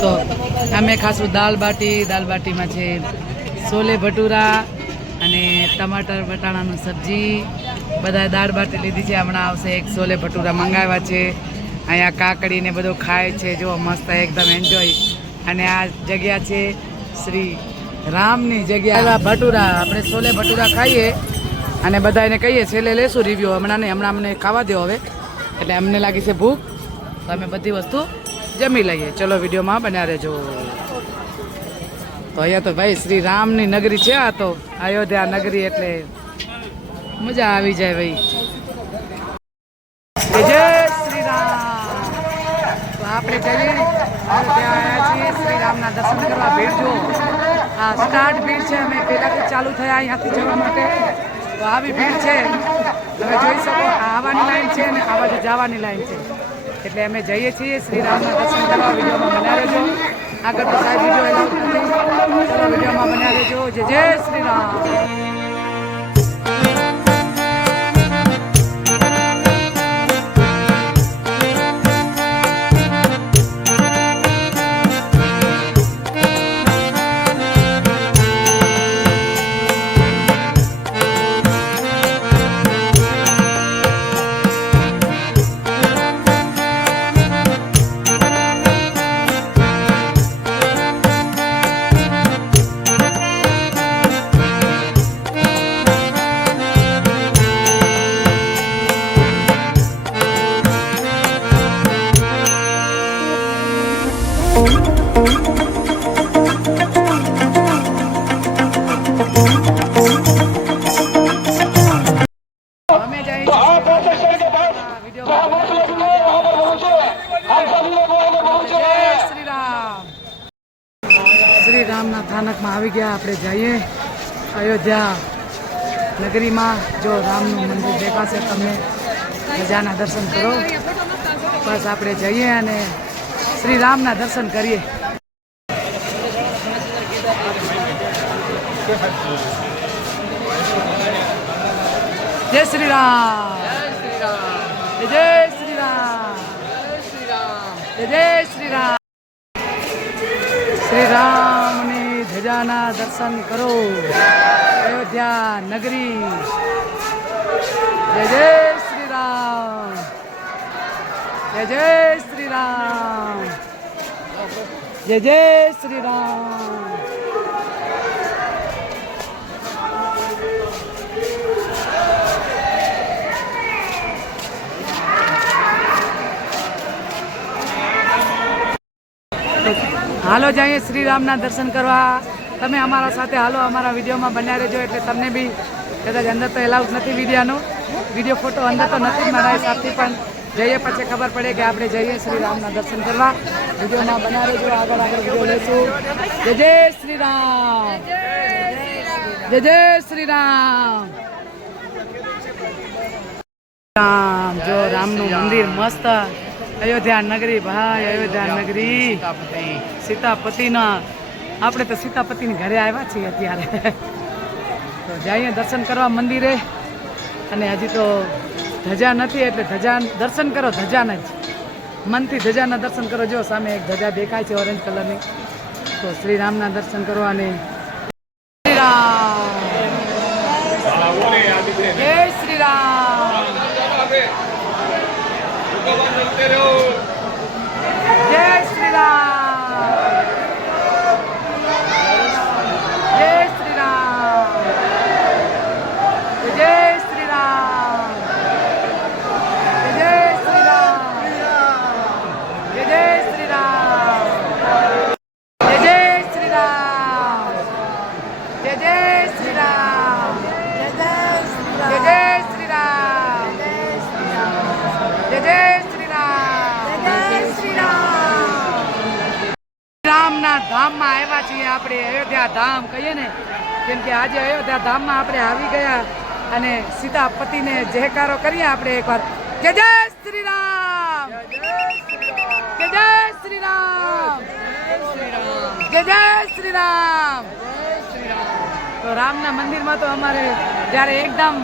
તો અમે ખાસું દાલ બાટીમાં છે છોલે ભટુરા અને ટમાટર બટાણાનું સબ્જી, બધા દાળ બાટી લીધી છે. હમણાં આવશે એક છોલે ભટુરા મંગાવ્યા છે. અહીંયા કાકડી ને બધું ખાય છે, જો મસ્ત એકદમ એન્જોય. અને આ જગ્યા છે શ્રી રામની જગ્યા. ભટુરા આપણે છોલે ભટુરા ખાઈએ અને બધા એને કહીએ છેલ્લે લેશું રિવ્યુ. હમણાં નહીં, હમણાં અમને ખાવા દો હવે, એટલે અમને લાગી છે ભૂખ, તો અમે બધી વસ્તુ જમી લઈએ. ચલો વિડીયોમાં બન્યા રહેજો. તો અહીંયા તો ભાઈ શ્રી રામની નગરી છે. આ તો અયોધ્યા નગરી એટલે મજા આવી જાય ભાઈ. જય શ્રી રામ. તો આપણે જઈએ ત્યાં આવ્યા છીએ શ્રી રામના દર્શન કરવા. ભીડ જો આ સ્ટાર્ટ ભીડ છે. અમે પહેલાંથી ચાલુ થયા અહીંયાથી જવા માટે, તો આવી ભીડ છે. તમે જોઈ શકો આવવાની લાઈન છે અને આ બાજુ જવાની લાઈન છે. એટલે અમે જઈએ છીએ શ્રી રામના દર્શન કરવા. વિડીયોમાં બન્યા રહેજો. આગળ તો સાહેબ વિડીયો એલાઉડ નથી, વિડીયોમાં બન્યા રહેજો. જય શ્રી રામ. શ્રી રામના સ્થાનકમાં આવી ગયા. આપણે જઈએ અયોધ્યા નગરીમાં. જો રામનું મંદિર દેખાશે તમને, ધજાના દર્શન કરો. બસ આપણે જઈએ અને શ્રી રામના દર્શન કરીએ. જય શ્રી રામ. જય શ્રી રામ. જય શ્રી રામ. શ્રી રામની ધજાના દર્શન કરો. અયોધ્યા નગરી. જય જય શ્રી રામ. જય જય શ્રી રામ. જય જય શ્રી રામ. હાલો જઈએ શ્રી રામના દર્શન કરવા. તમે અમારા સાથે હાલો, અમારા વિડીયોમાં બન્યા રહેજો. એટલે તમને બી કદાચ અંદર તો એલાઉડ નથી વિડીયો ફોટો અંદર તો નથી મારા હિસાબથી, પણ જઈએ પછી ખબર પડે કે આપણે જઈએ શ્રી રામના દર્શન કરવા. વિડીયોમાં બન્યા રહેજો. આગળ વિડીયો લઈશું. જય જય શ્રી રામ. જય જય શ્રી રામ. રામ જો રામનું મંદિર મસ્ત. અયોધ્યા નગરી ભાઈ, અયોધ્યા નગરી. સીતાપતિના આપણે તો સીતાપતિની ઘરે આવ્યા છીએ અત્યારે. તો જઈએ દર્શન કરવા મંદિરે. અને હજી તો ધજા નથી, એટલે ધજા દર્શન કરો. ધજાના જ મનથી ધજાના દર્શન કરો. જો સામે એક ધજા દેખાય છે ઓરેન્જ કલરની. તો શ્રી રામના દર્શન કરો. અને શ્રી રામ. જય શ્રી રામ. જય શ્રી રામ. ધામમાં આવ્યા છીએ આપણે. અયોધ્યા ધામ કહીએ ને, કેમ કે આજે અયોધ્યા ધામમાં આપણે આવી ગયા. અને સીતાપતિને જયકારો કરીએ આપણે એકવાર. જય જય શ્રી રામ. જય જય શ્રી રામ. જય જય શ્રી રામ. તો રામના મંદિરમાં તો અમારે જ્યારે એકદમ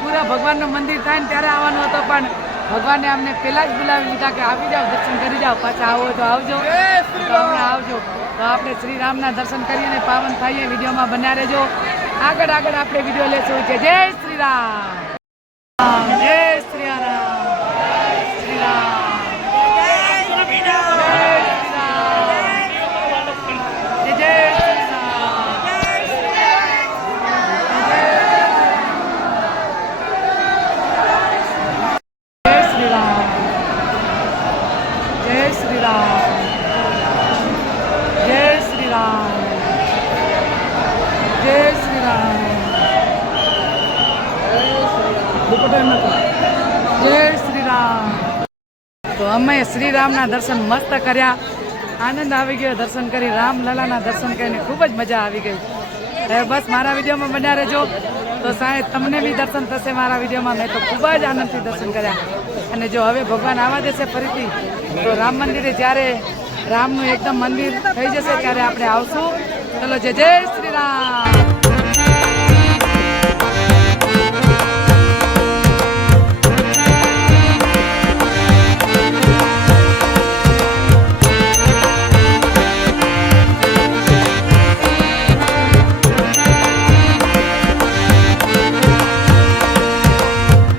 પૂરા ભગવાનનું મંદિર થાય ને ત્યારે આવવાનું હતો, પણ ભગવાને અમને પહેલા જ બોલાવી લીધા કે આવી જાઓ, દર્શન કરી જાઓ, પાછા આવો તો આવજો. હમણાં આવજો. તો આપણે શ્રી રામના દર્શન કરીએ ને પાવન થઈએ. વિડીયોમાં બન્યા રહેજો. આગળ આપણે વિડીયો લેશું. જય શ્રી રામ, જય શ્રી રામ, શ્રી રામ, જય શ્રી રામ, જય શ્રી રામ, જય શ્રી રામ, જય શ્રી રામ, જય શ્રી રામ, જય શ્રી રામ, જય શ્રી રામ. તો અમે શ્રીરામના દર્શન મસ્ત કર્યા. આનંદ આવી ગયો દર્શન કરી. રામલલાના દર્શન કરીને ખૂબ જ મજા આવી ગઈ. હવે બસ મારા વિડીયોમાં બન્યા રહેજો. તો સાહેબ તમને બી દર્શન થશે મારા વિડીયોમાં. મેં તો ખૂબ જ આનંદથી દર્શન કર્યા. અને જો હવે ભગવાન આવવા દેશે ફરીથી તો રામ મંદિરે જ્યારે રામનું એકદમ મંદિર થઈ જશે ત્યારે આપણે આવશું. ચલો જય શ્રી રામ.